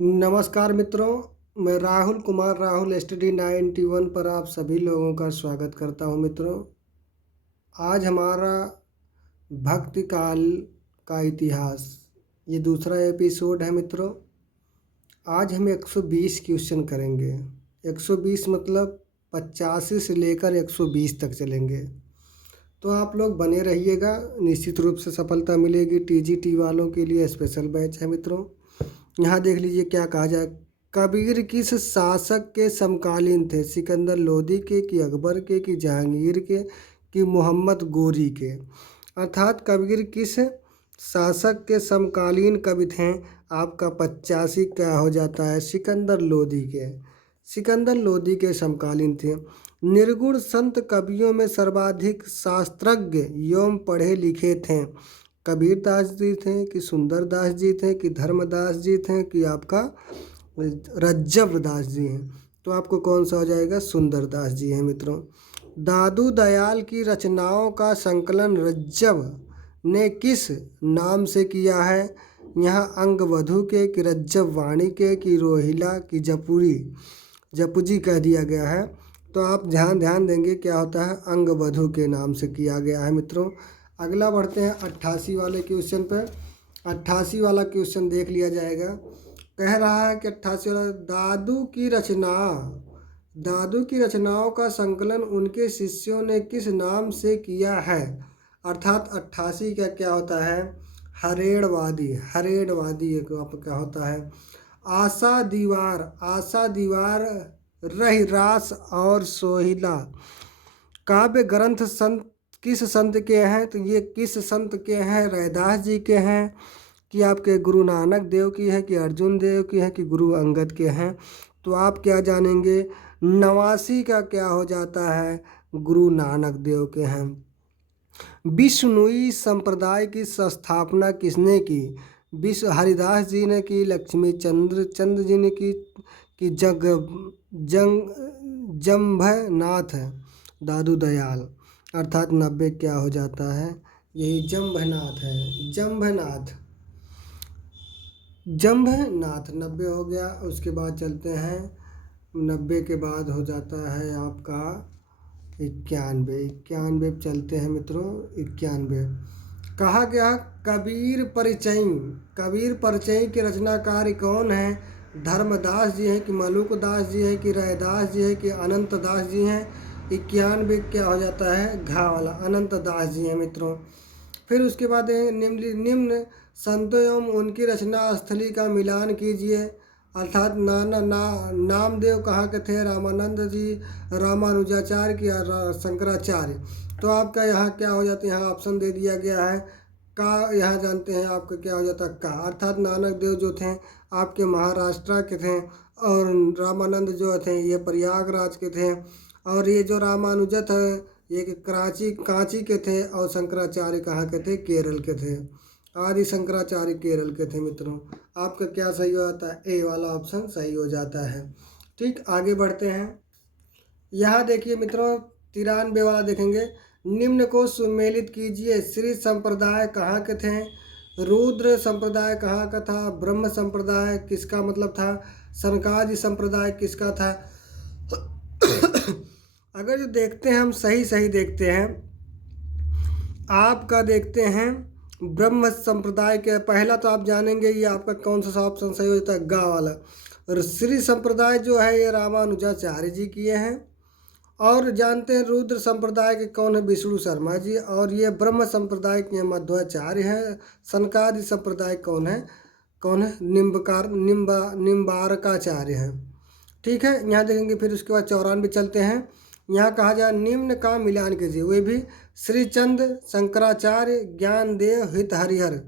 नमस्कार मित्रों, मैं राहुल कुमार राहुल स्टडी 91 पर आप सभी लोगों का स्वागत करता हूं। मित्रों, आज हमारा भक्ति काल का इतिहास ये दूसरा एपिसोड है। मित्रों, आज हम 120 क्वेश्चन करेंगे। 120 मतलब 85 से लेकर 120 तक चलेंगे। तो आप लोग बने रहिएगा, निश्चित रूप से सफलता मिलेगी। टीजीटी वालों के लिए स्पेशल बैच है। मित्रों, यहाँ देख लीजिए क्या कहा जाए। कबीर किस शासक के समकालीन थे? सिकंदर लोदी के, कि अकबर के, कि जहांगीर के, कि मोहम्मद गोरी के? अर्थात कबीर किस शासक के समकालीन कवि थे? आपका 85 क्या हो जाता है? सिकंदर लोदी के। सिकंदर लोदी के समकालीन थे। निर्गुण संत कवियों में सर्वाधिक शास्त्रज्ञ एवं पढ़े लिखे थे? कबीर दास जी थे, कि सुंदर दास जी थे, कि धर्मदास जी थे, कि आपका रज्जव दास जी हैं? तो आपको कौन सा हो जाएगा? सुंदर दास जी हैं। मित्रों, दादू दयाल की रचनाओं का संकलन रज्जव ने किस नाम से किया है? यहाँ अंगवधु के, कि रज्जव वाणी के, कि रोहिला, कि जपुजी कह दिया गया है। तो आप ध्यान देंगे क्या होता है? अंगवधु के नाम से किया गया है। मित्रों, अगला बढ़ते हैं 88 वाले क्वेश्चन पर। 88 वाला क्वेश्चन देख लिया जाएगा। कह रहा है कि 88 वाला, दादू की रचनाओं का संकलन उनके शिष्यों ने किस नाम से किया है? अर्थात 88 का क्या होता है? हरेड़वादी एक आपका क्या होता है? आशा दीवार रहिरास और सोहिला काव्य ग्रंथ संत किस संत के हैं? तो ये किस संत के हैं? रैदास जी के हैं, कि आपके गुरु नानक देव की है, कि अर्जुन देव की है, कि गुरु अंगद के हैं? तो आप क्या जानेंगे? 89 का क्या हो जाता है? गुरु नानक देव के हैं। विष्णुई संप्रदाय की स्थापना किसने की? विश्व हरिदास जी ने की, लक्ष्मी चंद्र जी ने की, कि जंभनाथ दादू दयाल? अर्थात 90 क्या हो जाता है? यही जंभनाथ है। जंभनाथ 90 हो गया। उसके बाद चलते हैं, 90 के बाद हो जाता है आपका 91 चलते हैं। मित्रों, 91 कहा गया कबीर परिचय के रचनाकार कौन है? धर्मदास जी हैं, कि मलुक दास जी हैं, कि रैदास जी हैं, कि अनंत दास जी हैं? 91 क्या हो जाता है? घा वाला अनंत दास जी हैं। मित्रों, फिर उसके बाद निम्न संतों एवं उनकी रचना स्थली का मिलान कीजिए। अर्थात नामदेव कहाँ के थे? रामानंद जी, रामानुजाचार्य की, शंकराचार्य? तो आपका यहाँ क्या हो जाता है? यहाँ ऑप्शन दे दिया गया है का। यहाँ जानते हैं आपका क्या हो जाता है? का। अर्थात नानक देव जो थे आपके महाराष्ट्र के थे, और रामानंद जो थे ये प्रयागराज के थे, और ये जो रामानुजा थे ये कांची के थे, और शंकराचार्य कहाँ के थे? केरल के थे। आदि शंकराचार्य केरल के थे। मित्रों, आपका क्या सही हो जाता है? ए वाला ऑप्शन सही हो जाता है। ठीक, आगे बढ़ते हैं। यहाँ देखिए मित्रों, 93 वाला देखेंगे। निम्न को सुमेलित कीजिए। श्री संप्रदाय कहाँ के थे? रुद्र संप्रदाय कहाँ का था? ब्रह्म संप्रदाय किसका मतलब था? सनकादि संप्रदाय किसका था? अगर जो देखते हैं हम सही देखते हैं, आपका देखते हैं ब्रह्म संप्रदाय के पहला तो आप जानेंगे ये आपका कौन सा ऑप्शन सही हो जाता है? गा वाला। और श्री संप्रदाय जो है ये रामानुजाचार्य जी किए हैं। और जानते हैं रुद्र संप्रदाय के कौन है? विष्णु शर्मा जी। और ये ब्रह्म संप्रदाय के मध्वाचार्य हैं। सनकादि संप्रदाय कौन है? निम्बारकाचार्य हैं। ठीक है, यहाँ देखेंगे। फिर उसके बाद 94 चलते हैं। यहाँ कहा जाए निम्न का मिलान कीजिए। वे भी श्रीचंद, शंकराचार्य, ज्ञानदेव, हित हरिहर,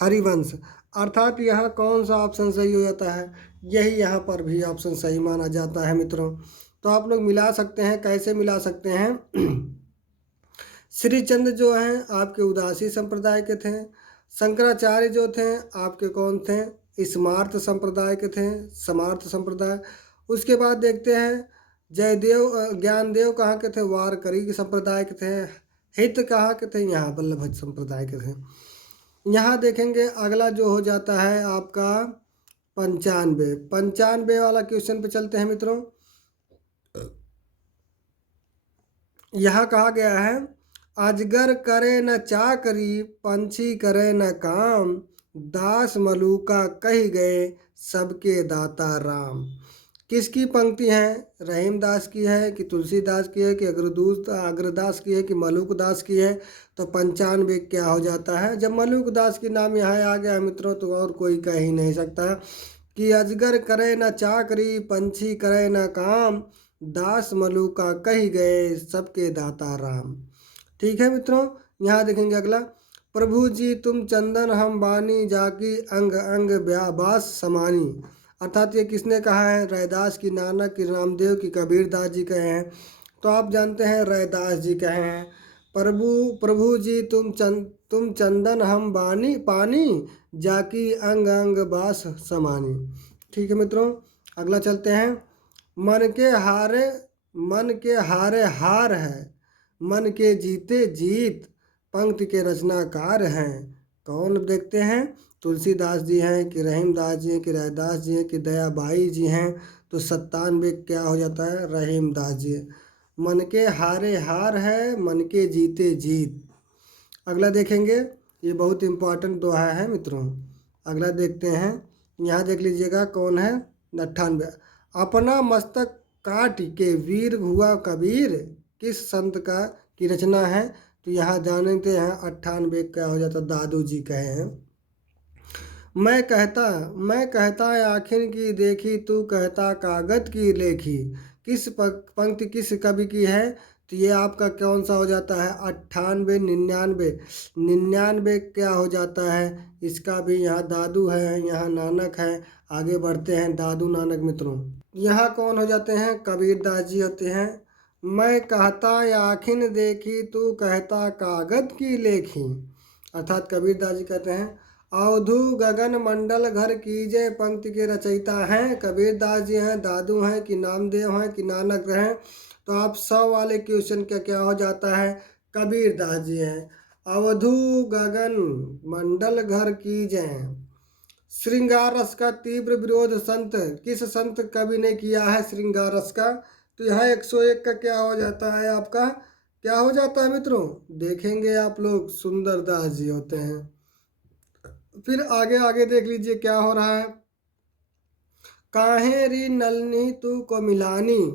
हरिवंश। अर्थात यहाँ कौन सा ऑप्शन सही हो जाता है? यही यहाँ पर भी ऑप्शन सही माना जाता है। मित्रों, तो आप लोग मिला सकते हैं। कैसे मिला सकते हैं? श्रीचंद जो हैं आपके उदासी संप्रदाय के थे। शंकराचार्य जो थे आपके कौन थे? स्मार्त संप्रदाय के थे, समार्थ संप्रदाय। उसके बाद देखते हैं ज्ञानदेव कहाँ के थे? वारकरी संप्रदाय के थे। हित कहाँ के थे? यहाँ वल्लभ संप्रदाय के थे। यहाँ देखेंगे अगला जो हो जाता है आपका 95। 95 वाला क्वेश्चन पे चलते हैं मित्रों। यहाँ कहा गया है, अजगर करे न चाकरी, पंछी करे न काम, दास मलूका कही गए, सबके दाता राम। किसकी पंक्ति है? रहीम दास की है कि तुलसीदास की है कि अग्रदास की है कि मलूक दास की है? तो 95 क्या हो जाता है? जब मलूक दास की नाम यहाँ आ गया मित्रों तो और कोई कह ही नहीं सकता कि अजगर करे न चाकरी, पंछी करे न काम, दास मलूका कही गए, सबके दाता राम। ठीक है मित्रों, यहाँ देखेंगे अगला, प्रभु जी तुम चंदन हम बानी, जाकी अंग अंग बास समानी। अर्थात ये किसने कहा है? रैदास की, नानक की, रामदेव की, कबीर दास जी कहे हैं। तो आप जानते हैं रैदास जी कहे हैं, प्रभु प्रभु जी तुम चंदन हम बानी पानी, जाकी अंग अंग बास समानी। ठीक है मित्रों, अगला चलते हैं, मन के हारे हार है, मन के जीते जीत, पंक्ति के रचनाकार हैं। कौन देखते हैं? तुलसीदास जी हैं कि रहीमदास जी हैं कि रैदास जी हैं कि दयाबाई जी हैं? तो 97 क्या हो जाता है? रहीमदास जी। मन के हारे हार है, मन के जीते जीत। अगला देखेंगे, ये बहुत इम्पोर्टेंट दोहा है मित्रों। अगला देखते हैं, यहाँ देख लीजिएगा कौन है? 98, अपना मस्तक काट के वीर हुआ कबीर, किस संत का की रचना है? तो यहाँ जानते हैं 98 क्या हो जाता? दादू जी कहे हैं, मैं कहता आखिर की देखी, तू कहता कागज की लेखी। किस पंक्ति किस कवि की है? तो ये आपका कौन सा हो जाता है? 98। 99 क्या हो जाता है? इसका भी यहाँ दादू है, यहाँ नानक है। आगे बढ़ते हैं, दादू नानक मित्रों। यहाँ कौन हो जाते हैं? कबीर दास जी होते हैं। मैं कहता आखिन देखी, तू कहता कागज की लेखी। अर्थात कबीर दास जी कहते हैं, अवधु गगन मंडल घर कीजे, पंक्ति के रचयिता हैं कबीर दास जी हैं, दादू हैं कि नामदेव हैं कि नानक हैं? तो आप 100 वाले क्वेश्चन का क्या हो जाता है? कबीर दास जी हैं। अवधु गगन मंडल घर कीजे, श्रृंगार रस का तीव्र विरोध संत, किस संत कवि ने किया है श्रृंगार रस का? तो यहाँ 101 का क्या हो जाता है आपका? क्या हो जाता है मित्रों? देखेंगे आप लोग, सुंदर दास जी होते हैं। फिर आगे आगे देख लीजिए क्या हो रहा है, काहे री नलनी तू को मिलानी,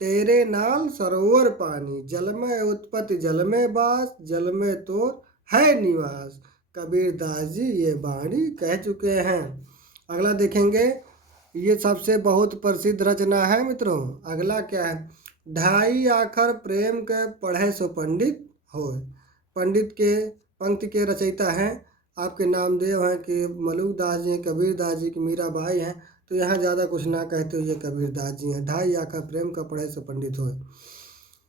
तेरे नाल सरोवर पानी, जल में उत्पत्ति जल में बास, जल में तो है निवास। कबीर दास जी ये वाणी कह चुके हैं। अगला देखेंगे, ये सबसे बहुत प्रसिद्ध रचना है मित्रों। अगला क्या है? ढाई आखर प्रेम के पढ़े सो पंडित हो। पंडित के पंक्ति के रचयिता हैं आपके नामदेव हैं कि मलूक दास जी हैं, कबीर दास जी की मीराबाई हैं। तो यहाँ ज़्यादा कुछ ना कहते हुए कबीर दास जी हैं। ढाई आखर प्रेम का पढ़े सो पंडित हो।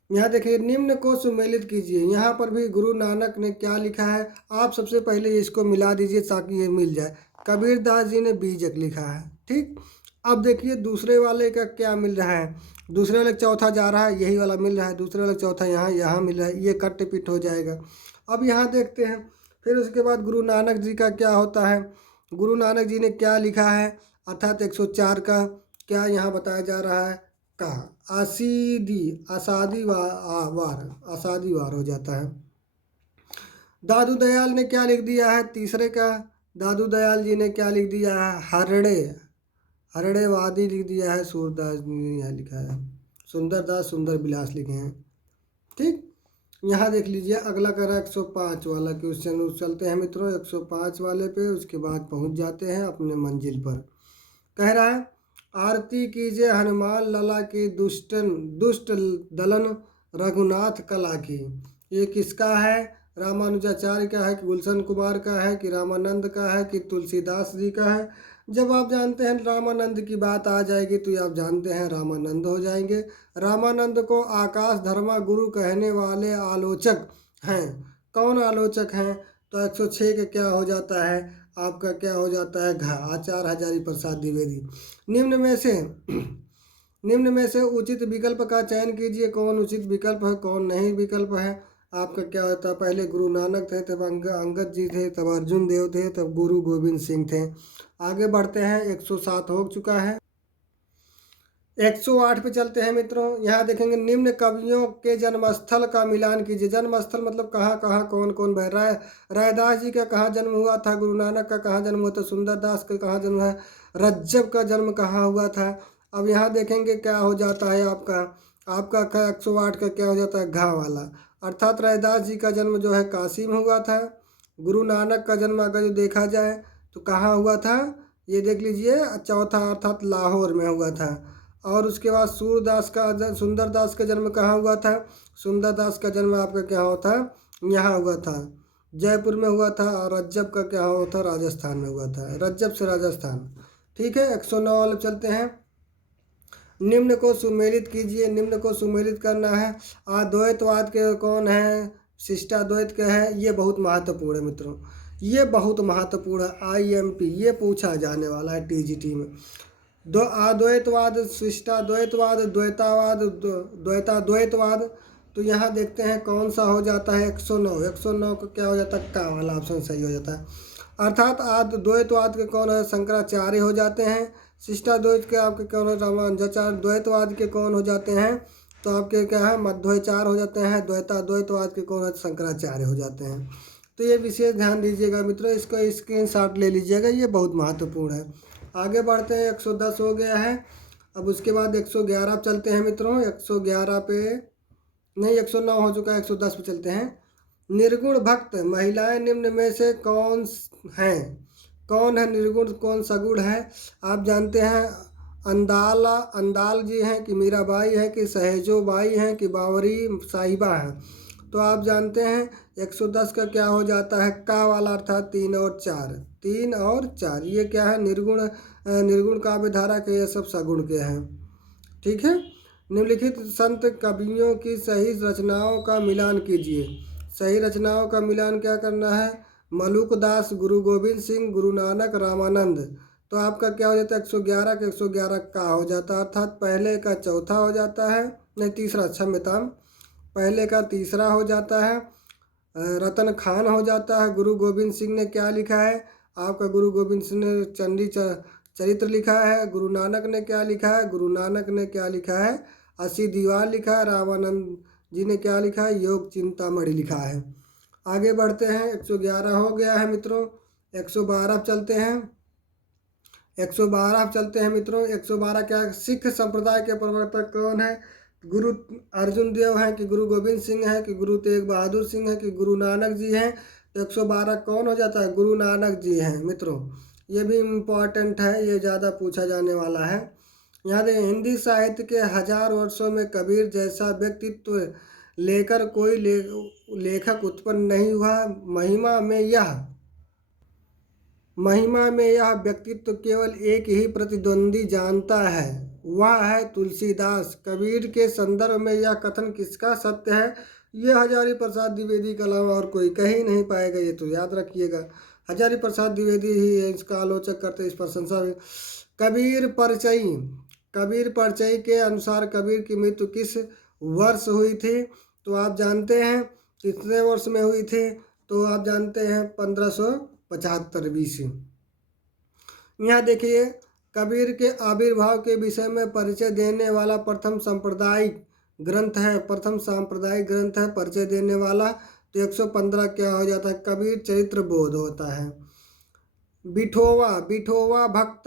यहाँ देखिए, निम्न को सुमेलित कीजिए। यहाँ पर भी गुरु नानक ने क्या लिखा है? आप सबसे पहले इसको मिला दीजिए ताकि ये मिल जाए। कबीर दास जी ने बीजक लिखा है। ठीक, अब देखिए दूसरे वाले का क्या मिल रहा है। दूसरे वाले चौथा जा रहा है, यही वाला मिल रहा है। दूसरे वाले चौथा यहाँ मिल रहा है, ये कट पिट हो जाएगा। अब यहाँ देखते हैं, फिर उसके बाद गुरु नानक जी का क्या होता है? गुरु नानक जी ने क्या लिखा है? अर्थात 104 का क्या यहाँ बताया जा रहा है? कहा आसादी वार हो जाता है। दादू दयाल ने क्या लिख दिया है? तीसरे का दादू दयाल जी ने क्या लिख दिया है? हरड़े वादी लिख दिया है। सूरदास ने यहाँ लिखा है, सुंदरदास सुंदर विलास लिखे हैं। ठीक, यहाँ देख लीजिए अगला करा 105 वाला क्वेश्चन। चलते हैं मित्रों 105 वाले पे, उसके बाद पहुँच जाते हैं अपने मंजिल पर। कह रहा है, आरती कीजिए हनुमान लला की, दुष्ट दलन रघुनाथ कला की। ये किसका है? रामानुजाचार्य का है कि गुलशन कुमार का है कि रामानंद का है कि तुलसीदास जी का है? जब आप जानते हैं रामानंद की बात आ जाएगी तो आप जानते हैं रामानंद हो जाएंगे। रामानंद को आकाश धर्मा गुरु कहने वाले आलोचक हैं। कौन आलोचक हैं? तो 106 का क्या हो जाता है आपका? क्या हो जाता है? आचार्य हजारी प्रसाद द्विवेदी। निम्न में से उचित विकल्प का चयन कीजिए। कौन उचित विकल्प है, कौन नहीं विकल्प है? आपका क्या होता है, पहले गुरु नानक थे, तब अंगद जी थे, तब अर्जुन देव थे, तब गुरु गोविंद सिंह थे। आगे बढ़ते हैं, 107 हो चुका है। 108 पे चलते हैं मित्रों। यहाँ देखेंगे, निम्न कवियों के जन्मस्थल का मिलान कीजिए। जन्मस्थल मतलब कहाँ कहाँ कौन कौन बह रहा है। रायदास जी का कहाँ जन्म हुआ था, गुरु नानक का कहाँ जन्म हुआ था, सुंदरदास का कहाँ जन्म है, रज्जब का जन्म कहाँ हुआ था। अब यहाँ देखेंगे क्या हो जाता है आपका, 108 का क्या हो जाता है, घा वाला, अर्थात रैदास जी का जन्म जो है काशी में हुआ था। गुरु नानक का जन्म अगर जो देखा जाए तो कहाँ हुआ था, ये देख लीजिए, चौथा अर्थात लाहौर में हुआ था। और उसके बाद सुंदरदास का जन्म कहाँ हुआ था, सुंदरदास का जन्म आपका क्या हुआ था, यहाँ हुआ था, जयपुर में हुआ था। और रज्जब का क्या हुआ था, राजस्थान में हुआ था, रज्जब से राजस्थान। ठीक है, 109 वाले चलते हैं। निम्न को सुमेलित कीजिए। निम्न को सुमेलित करना है। अद्वैतवाद के कौन है, शिष्टाद्वैत के है। ये बहुत महत्वपूर्ण है मित्रों, ये बहुत महत्वपूर्ण है। IMP ये पूछा जाने वाला है TGT में। दो अद्वैतवाद, शिष्टाद्वैतवाद, द्वैतावाद, द्वैताद्वैतवाद। तो यहाँ देखते हैं कौन सा हो जाता है, 109। 109 का क्या हो जाता है, का वाला ऑप्शन सही हो जाता है। अर्थात अद्वैतवाद के कौन है, शंकराचार्य हो जाते हैं। शिष्टाद्वैत के आपके कौन है, रामानुजाचार्य। द्वैतवाद के कौन हो जाते हैं, तो आपके क्या है, मध्वाचार्य हो जाते हैं। द्वैताद्वैतवाद के कौन है, शंकराचार्य हो जाते हैं। तो ये विशेष ध्यान दीजिएगा मित्रों, इसका स्क्रीनशॉट ले लीजिएगा, ये बहुत महत्वपूर्ण है। आगे बढ़ते हैं, 110 हो गया है। अब उसके बाद 111 चलते हैं मित्रों। 111 पे नहीं, 109 हो चुका है, 110 पे चलते हैं। निर्गुण भक्त महिलाएं निम्न में से कौन हैं, कौन है निर्गुण, कौन सगुण है। आप जानते हैं, अंदाल जी हैं कि मीराबाई है कि सहेजो बाई हैं कि बावरी साहिबा हैं। तो आप जानते हैं 110 का क्या हो जाता है, का वाला, अर्थात 3 और 4। 3 और 4 ये क्या है, निर्गुण काव्य धारा के, ये सब सगुण के हैं। ठीक है। निम्नलिखित संत कवियों की सही रचनाओं का मिलान कीजिए। सही रचनाओं का मिलान क्या करना है, मलुकदास, गुरु गोविंद सिंह, गुरु नानक, रामानंद। तो आपका क्या हो जाता है, 111 के 111 का हो जाता है, अर्थात पहले का चौथा हो जाता है, नहीं तीसरा, क्षम्यतां, पहले का तीसरा हो जाता है। रतन खान हो जाता है। गुरु गोविंद सिंह ने क्या लिखा है, आपका गुरु गोविंद सिंह ने चंडी चरित्र लिखा है। गुरु नानक ने क्या लिखा है, गुरु नानक ने क्या लिखा है, 80 दीवार लिखा है। रामानंद जी ने क्या लिखा है, योग चिंतामणि लिखा है। आगे बढ़ते हैं, 111 हो गया है मित्रों। 112 चलते हैं। 112 चलते हैं मित्रों। 112 क्या है, सिख संप्रदाय के प्रवर्तक कौन है, गुरु अर्जुन देव हैं कि गुरु गोविंद सिंह हैं कि गुरु तेग बहादुर सिंह हैं कि गुरु नानक जी हैं। तो 112 कौन हो जाता है, गुरु नानक जी हैं मित्रों। ये भी इम्पॉर्टेंट है, ये ज़्यादा पूछा जाने वाला है। यहाँ देखें, हिंदी साहित्य के 1000 वर्षों में कबीर जैसा व्यक्तित्व लेकर कोई लेखक उत्पन्न नहीं हुआ। महिमा में यह व्यक्तित्व केवल एक ही प्रतिद्वंदी जानता है, वह है तुलसीदास। कबीर के संदर्भ में यह कथन किसका सत्य है, यह हजारी प्रसाद द्विवेदी के अलावा और कोई कह ही नहीं पाएगा, ये तो याद रखिएगा। हजारी प्रसाद द्विवेदी ही इसका आलोचक करते, इस प्रशंसा में। कबीर परचई के अनुसार कबीर की मृत्यु किस वर्ष हुई थी, तो आप जानते हैं कितने वर्ष में हुई थी, तो आप जानते हैं 1575 BC। यहाँ देखिए, कबीर के आविर्भाव के विषय में परिचय देने वाला प्रथम सांप्रदायिक ग्रंथ है, परिचय देने वाला। तो 115 क्या हो जाता है, कबीर चरित्र बोध होता है। बिठोवा भक्त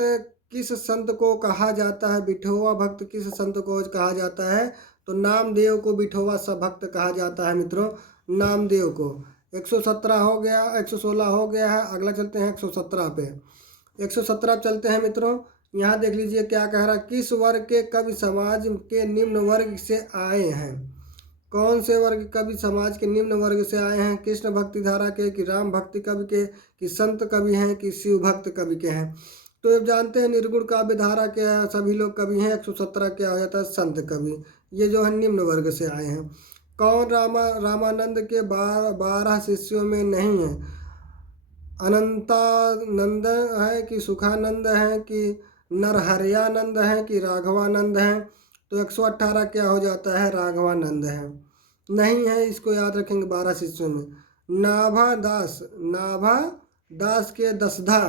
किस संत को कहा जाता है, बिठोवा भक्त किस संत को कहा जाता है, तो नामदेव को बिठोवा सा भक्त कहा जाता है मित्रों, नामदेव को। 117 हो गया, 116 हो गया है। अगला चलते हैं 117 पे। 117 चलते हैं मित्रों। यहाँ देख लीजिए क्या कह रहा है, किस वर्ग के कवि समाज के निम्न वर्ग से आए हैं। कौन से वर्ग कवि समाज के निम्न वर्ग से आए हैं, कृष्ण भक्ति धारा के कि राम भक्ति कवि के कि संत कवि हैं कि शिव भक्त कवि के हैं। तो अब जानते हैं निर्गुण काव्य धारा के सभी लोग कवि हैं। 117 क्या हो जाता है, संत कवि, ये जो है निम्न वर्ग से आए हैं। कौन रामानंद के 12 शिष्यों में नहीं है, अनंतानंद है कि सुखानंद है कि नरहरियानंद है कि राघवानंद है। तो 118 क्या हो जाता है, राघवानंद है। नहीं है, इसको याद रखेंगे 12 शिष्यों में। नाभा दास, नाभा दास के दसधा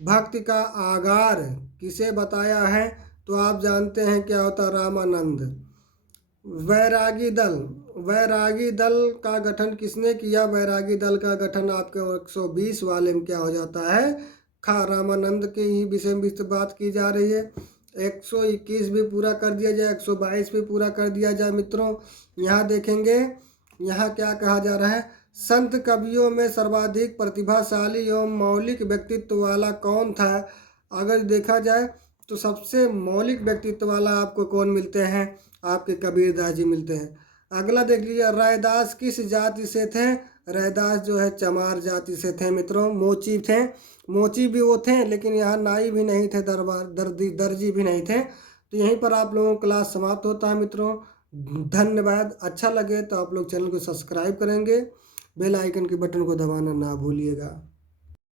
भक्ति का आगार किसे बताया है? तो आप जानते हैं क्या होता है, रामानंद। वैरागी दल, वैरागी दल का गठन किसने किया? वैरागी दल का गठन आपके 120 वाले में क्या हो जाता है, खा रामानंद के ही विषय में बात की जा रही है। 121 भी पूरा कर दिया जाए, 122 भी पूरा कर दिया जाए मित्रों। यहाँ देखेंगे, यहाँ क्या कहा जा रहा है, संत कवियों में सर्वाधिक प्रतिभाशाली एवं मौलिक व्यक्तित्व वाला कौन था? अगर देखा जाए तो सबसे मौलिक व्यक्तित्व वाला आपको कौन मिलते हैं? आपके कबीरदास जी मिलते हैं। अगला देख लीजिए, रैदास किस जाति से थे? रैदास जो है चमार जाति से थे मित्रों, मोची थे। मोची भी वो थे, लेकिन यहाँ नाई भी नहीं थे, दरबार दर्जी भी नहीं थे। तो यहीं पर आप लोगों का क्लास समाप्त होता है मित्रों। धन्यवाद। अच्छा लगे तो आप लोग चैनल को सब्सक्राइब करेंगे, बेल आइकन के बटन को दबाना ना भूलिएगा।